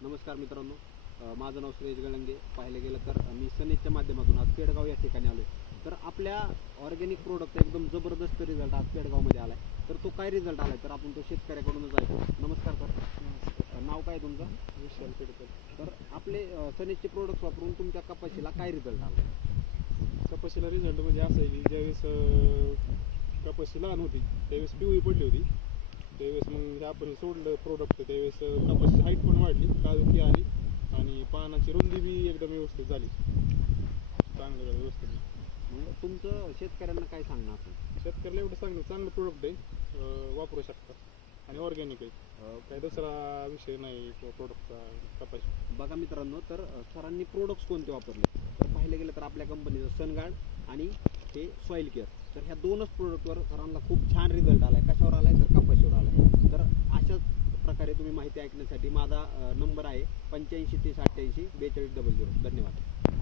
नमस्कार मित्रांनो. माझं नाव सुरेश गळंगे पाहिलं गेलं तर मी सनेजच्या माध्यमातून आज पेडगाव या ठिकाणी आलो तर आपल्या ऑर्गॅनिक प्रोडक्ट एकदम जबरदस्त रिझल्ट आज पेडगावमध्ये आलाय. तर तो काय रिझल्ट आलाय? तर आपण तो शेतकऱ्याकडूनच ऐकू. नमस्कार सर. नाव काय तुमचं? विशाल पेडकर. तर आपले सनेजचे प्रोडक्ट वापरून तुमच्या कपाशीला काय रिझल्ट आला कपाशीला रिझल्ट म्हणजे असं आहे की ज्यावेळेस कपाशी लहान होती त्यावेळेस पिवळी पडली होती. त्यावेळेस मग हे आपण सोडलं प्रोडक्ट त्यावेळेस अं, कपाशीची हाईट पण वाढली काळुकी आली आणि पानाची रुंदी बी एकदम व्यवस्थित झाली. चांगलं झालं व्यवस्थित. मग तुमचं शेतकऱ्यांना काय सांगणं असेल शेतकऱ्याला एवढं चांगलं चांगलं प्रोडक्ट आहे वापरू शकता. आणि ऑर्गॅनिक आहे. अ, काही दुसरा विषय नाही प्रोडक्टचा कपाशी. बघा मित्रांनो तर सरांनी प्रोडक्ट्स कोणते वापरले? तर पाहिलं गेलं तर आपल्या कंपनीचं सनगार्ड आणि हे सॉईल केअर तर ह्या दोनच प्रोडक्टवर सरांना खूप छान रिझल्ट आलाय. कशावर आलाय? तर प्रकारे तुम्ही माहिती ऐकण्यासाठी माझा नंबर आहे पंच्याऐंशी तीस अठ्ठ्याऐंशी बेचाळीस डबल झिरो. धन्यवाद.